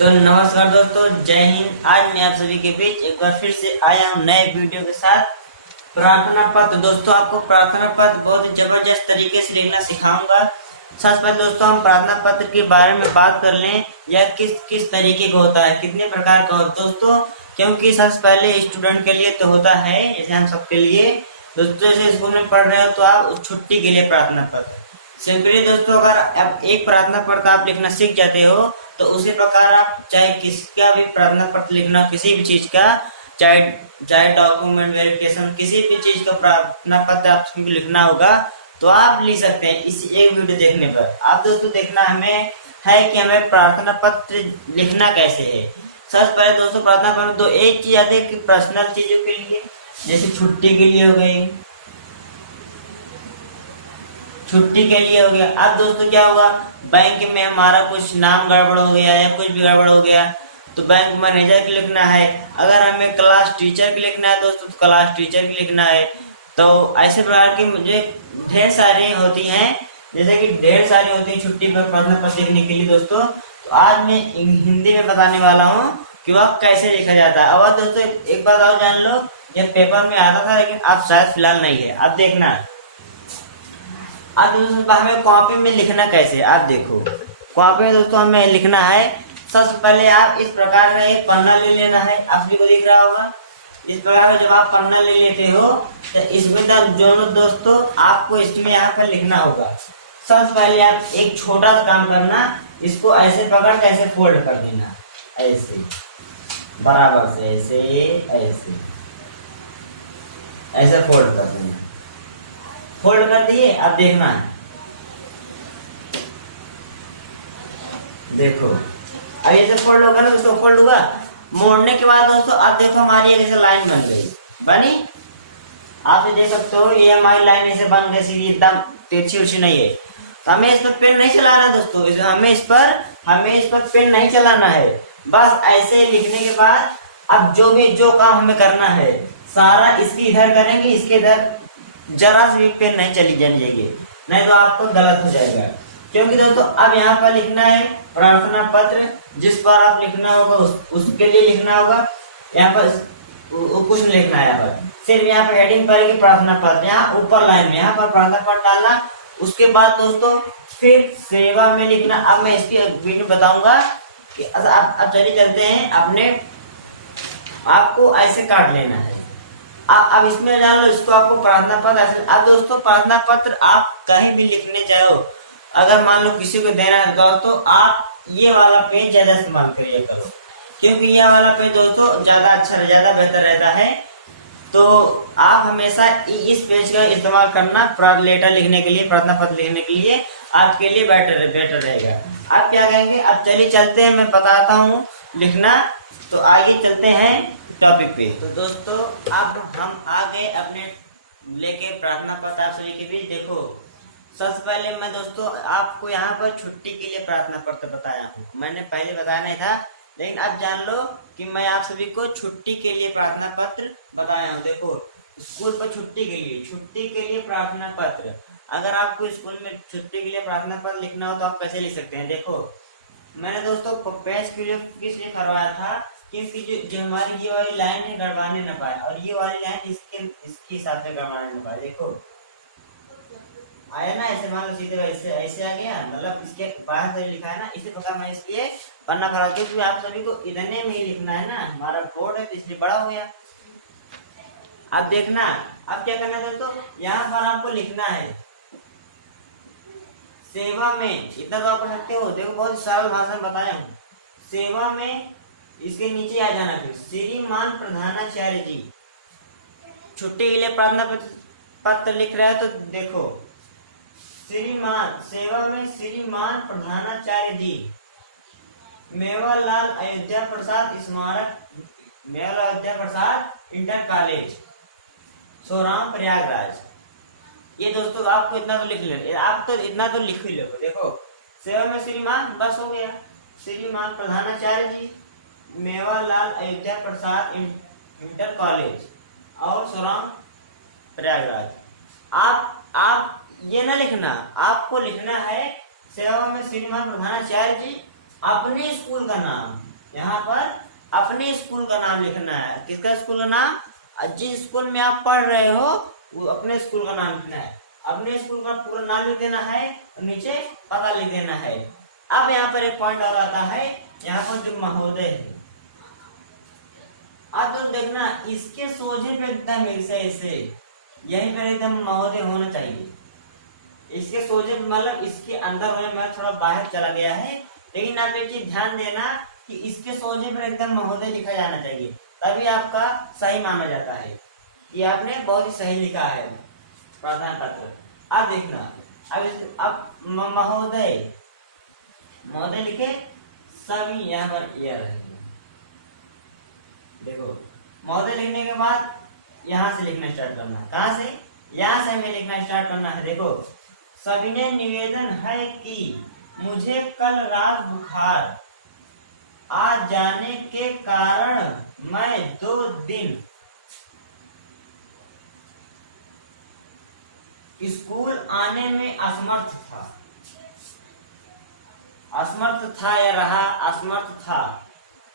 तो नमस्कार दोस्तों, जय हिंद। आज मैं आप सभी के बीच एक बार फिर से आया हूँ नए वीडियो के साथ। प्रार्थना पत्र दोस्तों, आपको प्रार्थना पत्र बहुत ही जबरदस्त तरीके से लिखना सिखाऊंगा। सबसे पहले दोस्तों हम प्रार्थना पत्र के बारे में बात कर लें, यह किस किस तरीके का होता है, कितने प्रकार का होता है दोस्तों। क्योंकि सबसे पहले स्टूडेंट के लिए तो होता है, जैसे हम सबके लिए दोस्तों, जैसे स्कूल में पढ़ रहे हो तो आप छुट्टी के लिए प्रार्थना पत्र। सिंपली दोस्तों, अगर आप एक प्रार्थना पत्र आप लिखना सीख जाते हो तो उसी प्रकार आप चाहे किसका भी प्रार्थना पत्र लिखना, किसी भी चीज का, चाहे चाहे डॉक्यूमेंट वेरिफिकेशन, किसी भी चीज का प्रार्थना पत्र आपको लिखना होगा तो आप लिख सकते हैं इस एक वीडियो देखने पर। आप दोस्तों देखना हमें है कि हमें प्रार्थना पत्र लिखना कैसे है। सबसे पहले दोस्तों प्रार्थना पत्र तो एक चीज आती है कि पर्सनल चीजों के लिए, जैसे छुट्टी के लिए हो गई, छुट्टी के लिए हो गया। अब दोस्तों क्या होगा, बैंक में हमारा कुछ नाम गड़बड़ हो गया या कुछ भी गड़बड़ हो गया तो बैंक मैनेजर के लिखना है। अगर हमें क्लास टीचर के लिखना है दोस्तों तो क्लास टीचर के लिखना है। तो ऐसे प्रकार की मुझे ढेर सारी होती हैं, जैसे कि ढेर सारी होती है छुट्टी पर प्रार्थना पत्र लिखने के लिए दोस्तों। तो आज मैं हिंदी में बताने वाला हूँ कि वह कैसे लिखा जाता है। और दोस्तों एक बात और जान लो, यह पेपर में आता था लेकिन अब शायद फिलहाल नहीं है। अब देखना, अब दोस्तों हमें कॉपी में लिखना कैसे, आप देखो कॉपी में दोस्तों हमें लिखना है। सबसे पहले आप इस प्रकार का एक पन्ना ले लेना है, आप सभी को दिख रहा होगा। इस प्रकार जब आप पन्ना ले लेते हो तो इसमें दोनों दोस्तों आपको इसमें यहाँ पर लिखना होगा। सबसे पहले आप एक छोटा सा काम करना, इसको ऐसे पकड़ के ऐसे फोल्ड कर देना, ऐसे बराबर से, ऐसे ऐसे ऐसे फोल्ड कर देना। फोल्ड कर दिए, अब देखना, देखो अब ये फोल्ड होगा ना दोस्तों, फोल्ड हुआ। मोड़ने के बाद दोस्तों अब देखो हमारी ऐसे लाइन बन गई, बनी। आप देख सकते हो ये हमारी लाइन ऐसे बन गई, सीधी एकदम तिरछी उर्छी नहीं है। तो हमें इस पर पेन नहीं चलाना दोस्तों, हमें इस पर पेन नहीं चलाना है। बस ऐसे लिखने के बाद अब जो काम हमें करना है सारा इसके इधर करेंगे, इसके इधर जरा से भी पेन नहीं चली जाएगी, नहीं तो आपको गलत हो जाएगा। क्योंकि दोस्तों अब यहाँ पर लिखना है प्रार्थना पत्र, जिस पर आप लिखना होगा उसके लिए लिखना होगा। यहाँ पर कुछ नहीं लिखना है, यहाँ पर सिर्फ यहाँ पर हेडिंग पड़ेगी प्रार्थना पत्र, यहाँ ऊपर लाइन में यहाँ पर प्रार्थना पत्र डालना। उसके बाद दोस्तों फिर सेवा में लिखना। अब मैं इसकी वीडियो बताऊंगा कि अब चलिए चलते हैं अपने, आपको ऐसे काट लेना है। अब इसमें डाल लो, इसको आपको प्रार्थना पत्र ऐसे। अब दोस्तों प्रार्थना पत्र आप कहीं भी लिखने चाहो, अगर मान लो किसी को देना है तो आप ये वाला पेज ज्यादा इस्तेमाल करिए करो, क्योंकि ये वाला पेज दोस्तों ज्यादा अच्छा, ज्यादा बेहतर रहता है। तो आप हमेशा इस पेज का इस्तेमाल करना लेटर लिखने के लिए, प्रार्थना पत्र लिखने के लिए आपके लिए बेटर रहेगा। आप क्या कहेंगे, अब चलिए चलते हैं, मैं बताता हूँ लिखना। तो आगे चलते हैं टॉपिक पे। तो दोस्तों अब हम आ गए अपने लेके प्रार्थना पत्र आप सभी के बीच। देखो सबसे पहले मैं दोस्तों आपको यहाँ पर छुट्टी के लिए प्रार्थना पत्र बताया हूँ, मैंने पहले बताया नहीं था, लेकिन अब जान लो कि मैं आप सभी को छुट्टी के लिए प्रार्थना पत्र बताया हूँ। देखो स्कूल पर छुट्टी के लिए प्रार्थना पत्र, अगर आपको स्कूल में छुट्टी के लिए प्रार्थना पत्र लिखना हो तो आप कैसे लिख सकते हैं। देखो मैंने दोस्तों पेज के लिए किस लिए करवाया था, क्योंकि जो हमारी ये वाली लाइन है गड़बाने न पाए, और ये वाली लाइन इसके हिसाब से गड़बाने न पाए। देखो आया ना, ऐसे मान लो सीधे ऐसे आ गया, मतलब इसके बाहर से लिखा है ना, इसी प्रकार मैं इसलिए पन्ना भरा, क्योंकि आप सभी को इतने में ही लिखना है ना, हमारा बोर्ड है तो इसलिए बड़ा हो गया। अब देखना, अब क्या करना है दोस्तों, यहाँ पर आपको लिखना है सेवा में, इतना तो आप पढ़ सकते हो। देखो बहुत सरल भाषा में बताया हूँ, सेवा में, इसके नीचे आ जाना फिर श्रीमान प्रधानाचार्य जी। छुट्टी के लिए प्रार्थना पत्र लिख रहा है तो देखो श्रीमान, सेवा में श्रीमान प्रधानाचार्य जी, मेवालाल अयोध्या प्रसाद स्मारक, मेवालाल अयोध्या प्रसाद इंटर कॉलेज, सोराम प्रयागराज। ये दोस्तों आपको इतना तो लिख ले, आप तो इतना तो लिख ही लो। देखो सेवा में श्रीमान, बस हो गया, श्रीमान प्रधानाचार्य जी, मेवालाल अयोध्या प्रसाद इंटर कॉलेज और सोराम प्रयागराज। आप ये ना लिखना, आपको लिखना है सेवा में श्रीमान प्रधानाचार्य जी, अपने स्कूल का नाम, यहाँ पर अपने स्कूल का नाम लिखना है। किसका स्कूल का नाम? जिस स्कूल में आप पढ़ रहे हो वो अपने स्कूल का नाम लिखना है। अपने स्कूल का पूरा नाम लिख देना है और नीचे पता लिख देना है। अब यहाँ पर एक पॉइंट और आता है, यहाँ पर जो महोदय है, अब तो देखना इसके सोझे पे एकदम ऐसे यहीं पर एकदम महोदय होना चाहिए। इसके सोझे मतलब इसके अंदर होने में थोड़ा बाहर चला गया है, लेकिन आप एक चीज ध्यान देना कि इसके सोझे पर एकदम महोदय लिखा जाना चाहिए, तभी आपका सही माना जाता है कि आपने बहुत ही सही लिखा है प्रार्थना पत्र। अब देखना, अब महोदय महोदय लिखे सभी यहाँ पर यह रहेगा। देखो महोदय लिखने के बाद यहाँ से लिखना स्टार्ट करना है। कहाँ से? यहाँ से हमें लिखना स्टार्ट करना है। देखो, सविनय निवेदन है कि मुझे कल रात बुखार आ जाने के कारण मैं 2 दिन स्कूल आने में असमर्थ था या रहा असमर्थ था।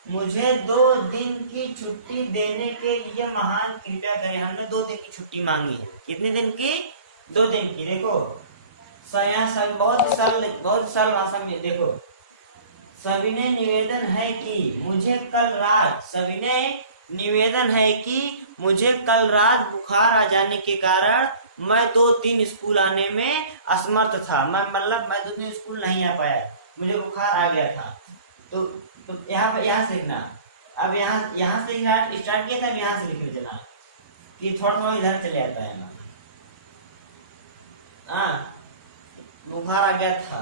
मुझे 2 दिन की छुट्टी देने के लिए महान कृपया करें। हमने 2 दिन की छुट्टी मांगी है। कितने दिन की? 2 दिन की। देखो बहुत सरल भाषा में देखो, सविनय निवेदन है कि मुझे कल रात बुखार आ जाने के कारण मैं 2 दिन स्कूल आने में असमर्थ था। मैं 2 दिन स्कूल नहीं आ पाया, मुझे बुखार आ गया था। तो यहाँ से लिखना। अब यहाँ से स्टार्ट किया था, यहाँ से लिखने चला कि थोड़ा इधर चले आता है ना। बुखार आ गया था,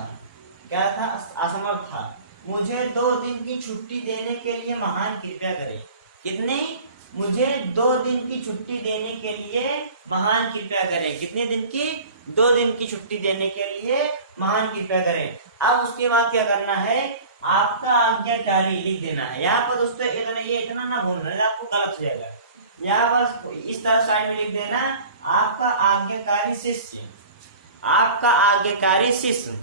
क्या था? असमर्थ था। मुझे 2 दिन की छुट्टी देने के लिए महान कृपया करें। कितनी? मुझे 2 दिन की छुट्टी देने के लिए महान कृपया करें। कितने दिन की? 2 दिन की छुट्टी देने के लिए महान कृपया करें। अब उसके बाद क्या करना है? आपका आज्ञाकारी लिख देना है। यहाँ पर दोस्तों इतना ना भूलना, आपको गलत हो जाएगा। यहाँ पर इस तरह साइड में लिख देना, आपका आज्ञाकारी शिष्य। आपका आज्ञाकारी शिष्य,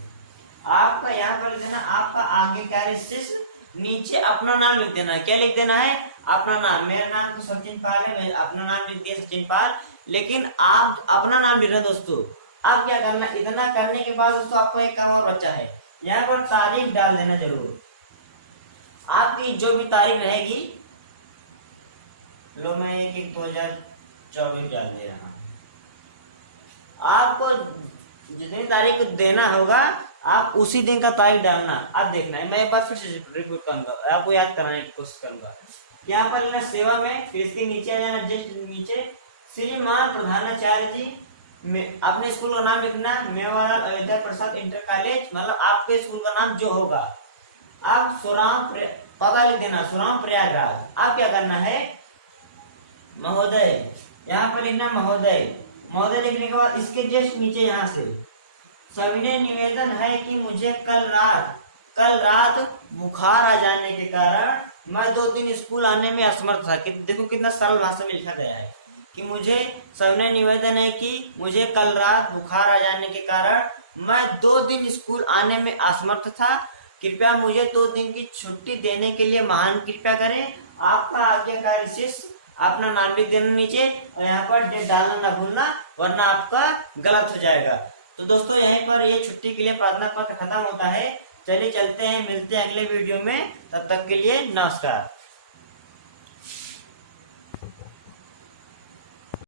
आपका यहाँ पर लिख देना आपका आज्ञाकारी शिष्य। नीचे अपना नाम लिख देना। क्या लिख देना है? अपना नाम। मेरा नाम तो सचिन पाल है, मैं अपना नाम लिख दिया सचिन पाल, लेकिन आप अपना नाम लिख रहे हैं दोस्तों। अब क्या करना? इतना करने के बाद दोस्तों आपको एक काम और बचा है, यहाँ पर तारीख डाल देना जरूर। आपकी जो भी तारीख रहेगी, लो मैं 1/1/2024 डाल दे रहा हूँ। आपको जितनी तारीख देना होगा आप उसी दिन का तारीख डालना। अब देखना है, मैं एक बार फिर से रिपीट करूंगा, आपको याद कराने की कोशिश करूंगा। यहाँ पर लेना सेवा में, फिर इसके नीचे आ जाना, जस्ट नीचे श्रीमान प्रधानाचार्य जी। अपने स्कूल का नाम लिखना, मेवालाल अयोध्या प्रसाद इंटर कॉलेज, मतलब आपके स्कूल का नाम जो होगा। आप पता लिख देना, सुराम प्रयागराज। आप क्या करना है? महोदय, यहाँ पर लिखना महोदय। महोदय लिखने के बाद इसके जस्ट नीचे यहाँ से सविनय निवेदन है कि मुझे कल रात बुखार आ जाने के कारण मैं 2 दिन स्कूल आने में असमर्थ था। देखो कितना सरल भाषा में लिखा गया है कि मुझे सविनय निवेदन है कि मुझे कल रात बुखार आ जाने के कारण मैं 2 दिन स्कूल आने में असमर्थ था। कृपया मुझे 2 दिन की छुट्टी देने के लिए महान कृपया करें। आपका आज्ञाकारी शिष्य। अपना नाम लिख देना नीचे और यहाँ पर डेट डालना ना भूलना, वरना आपका गलत हो जाएगा। तो दोस्तों यहीं पर ये छुट्टी के लिए प्रार्थना पत्र खत्म होता है। चलिए चलते हैं, मिलते हैं अगले वीडियो में। तब तक के लिए नमस्कार।